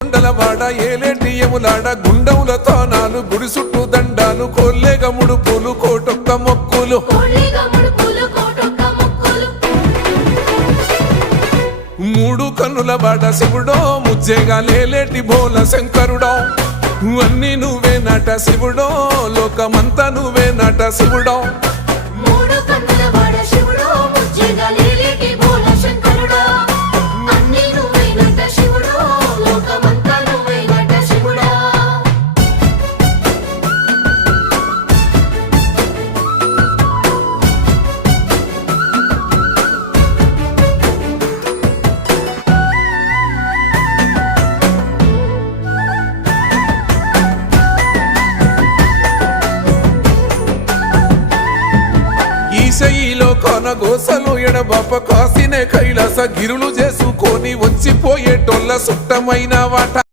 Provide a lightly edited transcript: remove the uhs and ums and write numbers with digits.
కొండలవాడ ఏలేటి యములాడ గుండముల తానాలు గుడి చుట్టూ దండాలు కోల్లేగ ముడుపులు కోటొక్క మొక్కులు మూడు కన్నుల వాడ శివుడో ముజ్జేగా లేలేటి బోల శంకరుడో అన్ని నువ్వే నట శివుడో లోకమంతా నువ్వే నట శివుడో ఈశయిలో కొనగోసలు ఎడబాప కాసినే కైలాస గిరులు చేసుకొని వచ్చిపోయేటోళ్ళ సుట్టమైన వాట